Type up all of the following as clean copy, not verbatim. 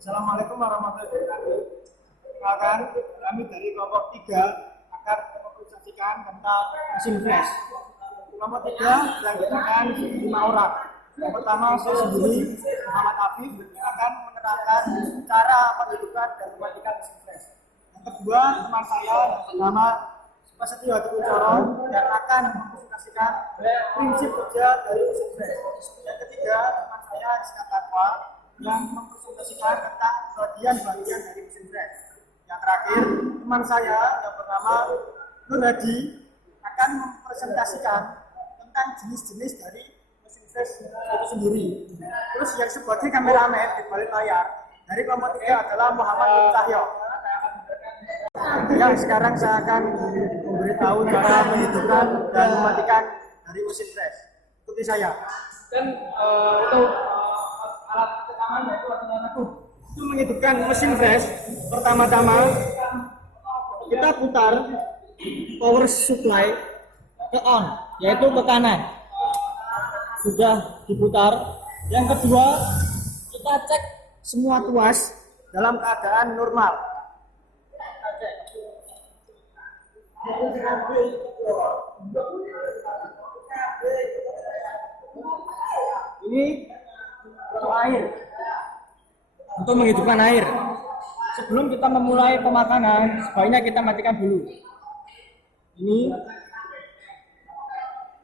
Assalamualaikum warahmatullahi wabarakatuh. Perkenalkan, kami dari kelompok 3 akan mempresentasikan tentang mesin flash. Kelompok 3 dilanjutkan 5 orang. Yang pertama saya sendiri, Muhammad Afif, yang akan menerangkan cara pendudukan dan mematikan mesin flash. Yang kedua, teman saya yang bernama Prasetyo Hadi Kuncoro yang akan mempresentasikan prinsip kerja dari mesin flash. Yang ketiga, teman saya Rizka Tatwa yang mempresentasikan tentang bagian-bagian dari mesin flash. Yang terakhir, teman saya yang bernama Nur Hadi akan mempresentasikan tentang jenis-jenis dari mesin flash itu sendiri. Terus yang sebagai kameramen di balik layar dari kelompok 3 adalah Muhammad Cahyo. Yang sekarang saya akan memberitahu cara menghidupkan dan mematikan dari mesin flash. Ikuti saya. Dan itu alat rekaman yaitu untuk menghidupkan mesin flash. Pertama-tama kita putar power supply ke on, yaitu ke kanan. Sudah diputar. Yang kedua, kita cek semua tuas dalam keadaan normal. Ini untuk air, untuk menghidupkan air. Sebelum kita memulai pemakanan, sebaiknya kita matikan dulu.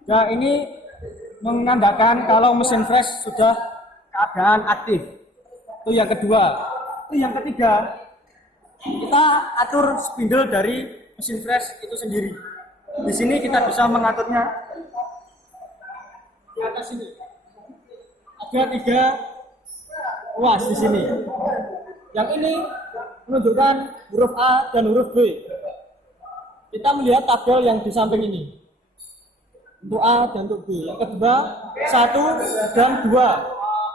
Ini menandakan kalau mesin flash sudah keadaan aktif. Itu yang kedua. Itu yang ketiga, kita atur spindle dari mesin flash itu sendiri. Di sini kita bisa mengaturnya. Di atas ini ada 3 ruas di sini. Yang ini menunjukkan huruf A dan huruf B. Kita melihat tabel yang di samping ini untuk A dan untuk B. Yang kedua 1 dan 2.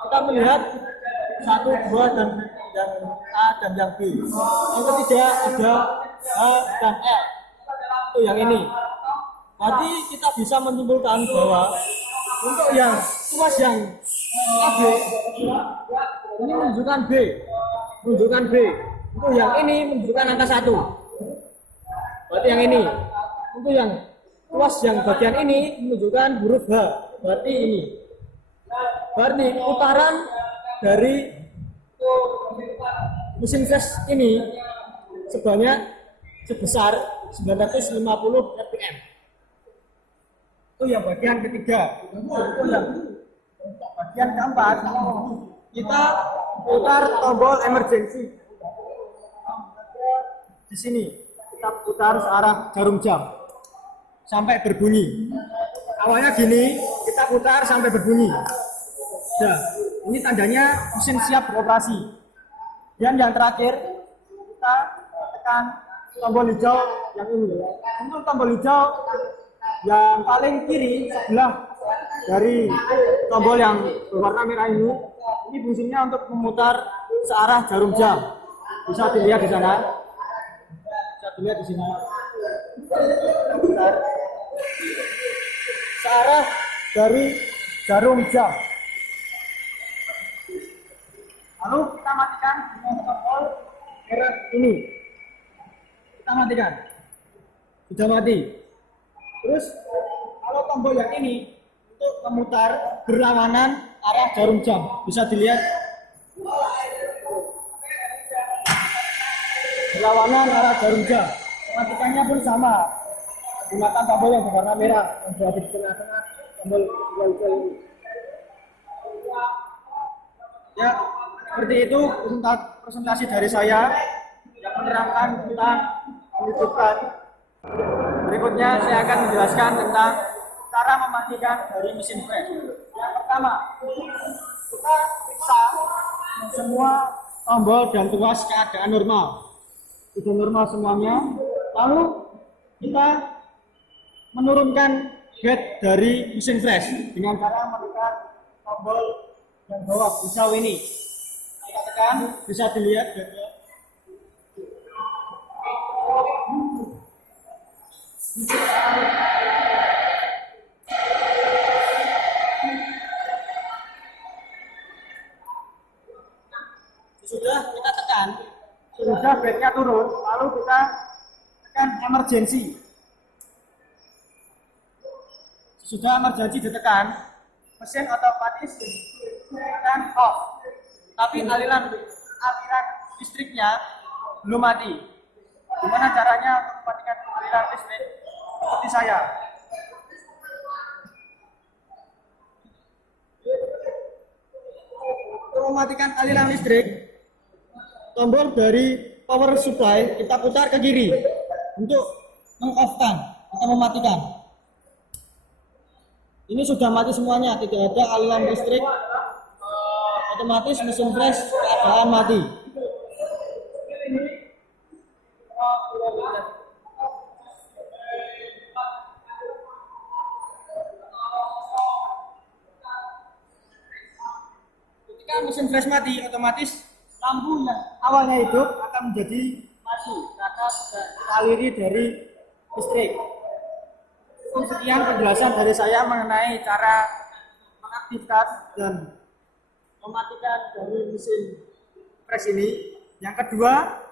Kita melihat 1, 2 dan A dan yang B. Yang ketiga ada H dan L. Itu yang ini. Berarti kita bisa menyimpulkan bahwa untuk yang tuas yang AB ini menunjukkan B. Untuk yang ini menunjukkan angka 1. Berarti yang ini. Untuk yang tuas yang bagian ini menunjukkan huruf H. Berarti ini. Berarti putaran dari mesin flash ini sebesar 950 rpm. Itu yang bagian ketiga. Itu yang bagian keempat, kita putar tombol emergency. Di sini kita putar searah jarum jam sampai berbunyi. Awalnya gini, kita putar sampai berbunyi. Nah, ini tandanya mesin siap beroperasi. Dan yang terakhir, kita tekan tombol hijau yang ini. Untuk tombol hijau yang paling kiri sebelah dari tombol yang berwarna merah ini fungsinya untuk memutar searah jarum jam. Bisa dilihat di sana. Bisa dilihat di sini. Putar searah dari jarum jam. Lalu kita matikan dengan tombol merah ini. Kita matikan. sudah mati. Terus kalau tombol yang ini untuk memutar berlawanan arah jarum jam, bisa dilihat berlawanan arah jarum jam. Matikannya pun sama, gunakan tombol yang berwarna merah yang berada di tengah-tengah tombol hijau ini. Ya, seperti itu presentasi dari saya yang menerangkan tentang pendidikan. Berikutnya saya akan menjelaskan tentang cara mematikan dari mesin flash. Yang pertama, kita periksa semua tombol dan tuas keadaan normal. Sudah normal semuanya. Lalu kita menurunkan head dari mesin flash dengan cara menekan tombol yang bawah pisau ini. Kita tekan, bisa dilihat headnya. Sudah kita tekan, sudah bednya turun, lalu kita tekan emergency. Sudah emergency ditekan, mesin otomatis akan off, tapi aliran listriknya belum mati. Gimana caranya untuk mematikan aliran listrik? Seperti saya. Untuk mematikan aliran listrik, tombol dari power supply kita putar ke kiri untuk meng-off-kan atau mematikan. Ini sudah mati semuanya, tidak ada aliran listrik, otomatis mesin flash keadaan mati. Ketika mesin flash mati, otomatis lampu yang awalnya hidup akan menjadi mati karena sudah teraliri dari listrik. Sekian penjelasan dari saya mengenai cara mengaktifkan dan mematikan dari mesin flash ini. Yang kedua,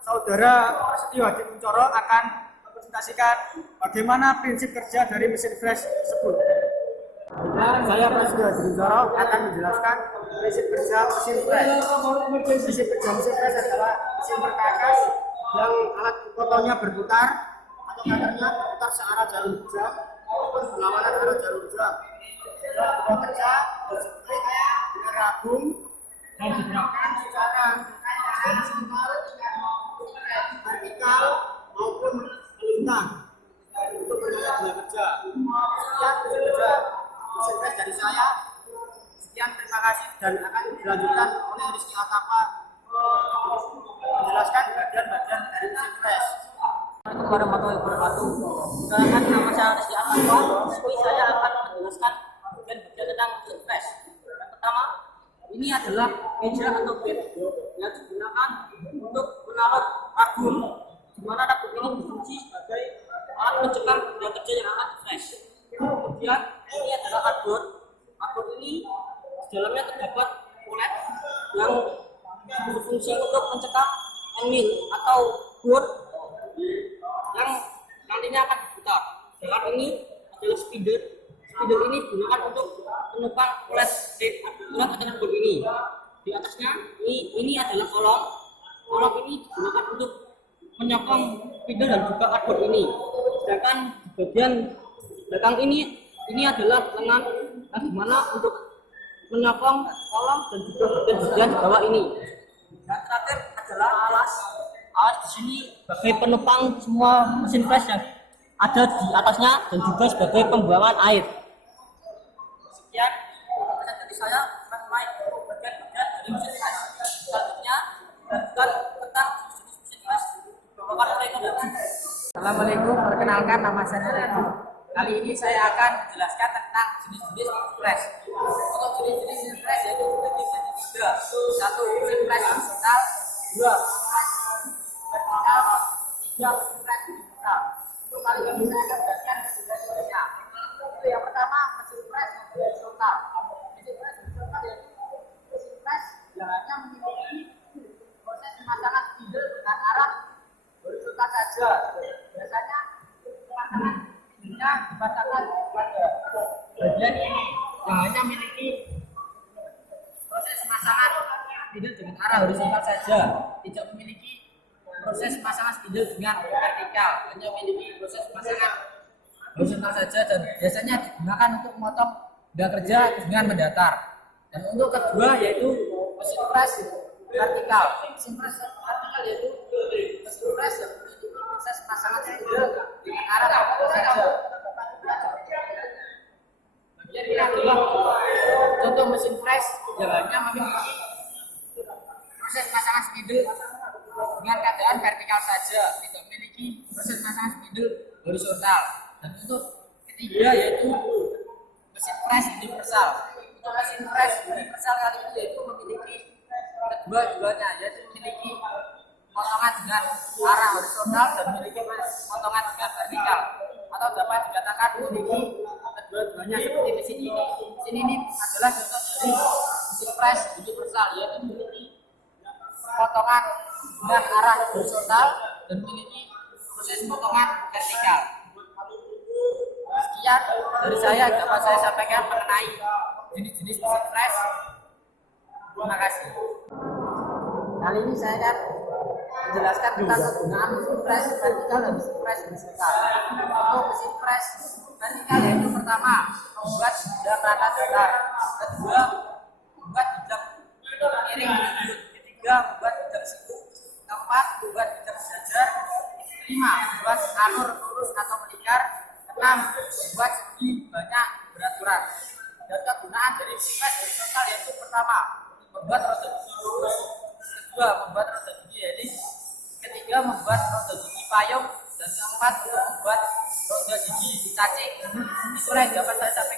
Saudara Prasetyo Hadi Kuncoro akan mempresentasikan bagaimana prinsip kerja dari mesin flash tersebut. Dan saya Prasetyo Hadi Kuncoro akan menjelaskan prinsip kerja mesin flash. Prinsip kerja mesin flash adalah mesin perkakas yang alat fotonya berputar atau kadernya berputar searah jarum jam maupun berlawanan arah jarum jam. Bekerja bersetrika dengan ragum dan digerakkan secara horizontal, vertikal maupun melintang untuk menyala daya kerja. Sekian kerja mesin flash dari saya. Sekian, terima kasih, dan akan dilanjutkan oleh Rizky Atapa menjelaskan bagian-bagian dari mesin flash. Assalamualaikum warahmatullahi wabarakatuh. Perkenalkan, nama saya Rizky Atapa. Saya akan menjelaskan bagian-bagian tentang mesin flash. Yang pertama, ini adalah meja atau bed yang digunakan untuk menaruh ragum, di mana ragum ini berfungsi sebagai alat mencegah daya kerja yang akan di flash. Kemudian ini adalah hardboard. Hardboard ini di dalamnya terdapat kulet yang berfungsi untuk mencegah anvil atau board yang nantinya akan diputar. Dan ini adalah spidol. Spidol ini digunakan untuk menopang kulet hardboard ini. Di atasnya ini adalah kolong. Kolong ini digunakan untuk menyokong spidol dan juga hardboard ini. Sedangkan di bagian belakang ini adalah lengan yang dimana untuk menyokong kolong dan juga bagian di bawah ini. Dan terakhir adalah alas. Alas di sini sebagai penopang semua mesin flash yang ada di atasnya dan juga sebagai pembuangan air. Sekian penjelasan dari saya mengenai bagian-bagian dari mesin flash. Selanjutnya lanjutkan tentang jenis mesin flash dibawakan oleh Kodam. Assalamualaikum, perkenalkan nama saya Redu. Kali ini saya akan menjelaskan tentang jenis-jenis flash. Untuk jenis-jenis flash yaitu terbagi menjadi tiga. Satu, mesin flash horizontal. Dua, vertikal. Tiga, mesin flash digital. Untuk kali ini saya akan bagian jenis-jenisnya. Untuk yang pertama, mesin flash horizontal. Mesin flash horizontal yaitu mesin flash yang hanya memiliki proses pemasangan spidol dengan arah horizontal saja. Biasanya Ini dipasangkan pada bagian ini yang hanya memiliki proses pemasangan spidol dengan arah horizontal saja, tidak memiliki proses pemasangan spidol dengan vertikal, hanya memiliki proses pemasangan horizontal saja dan biasanya digunakan untuk memotong benda kerja dengan mendatar. Dan untuk kedua yaitu mesin press vertikal. Mesin press vertikal yaitu mesin press yang memiliki proses pemasangan spidol dengan arah vertikal saja. Bagian ini adalah contoh mesin press yang hanya memiliki proses pemasangan spidol dengan keadaan vertikal saja, tidak memiliki proses pemasangan spidol horizontal. Dan untuk ketiga yaitu mesin press universal. Untuk mesin press universal kali ini yaitu memiliki kedua-duanya, yaitu memiliki potongan dengan arah horizontal dan memiliki potongan dengan vertikal, atau dapat dikatakan memiliki kedua-duanya seperti mesin ini. Mesin ini adalah contoh dari mesin press universal, yaitu memiliki potongan dengan arah horizontal dan memiliki proses potongan vertikal. Sekian dari saya dapat saya sampaikan mengenai jenis-jenis mesin press. Terima kasih. Kali ini saya akan menjelaskan tentang kegunaan mesin press vertikal dan mesin press horizontal. Untuk mesin press vertikal yaitu pertama membuat bidang rata datar, kedua membuat bidang miring menunjuk, ketiga membuat bidang siku, keempat membuat bidang sejajar, lima membuat alur lurus atau melingkar, enam membuat segi banyak beraturan. Dan kegunaan dari mesin press horizontal yaitu pertama membuat roda gigi lurus, kedua membuat roda gigi helix, ketiga membuat roda gigi payung, dan keempat membuat roda gigi cacing. Itulah yang dapat saya sampaikan.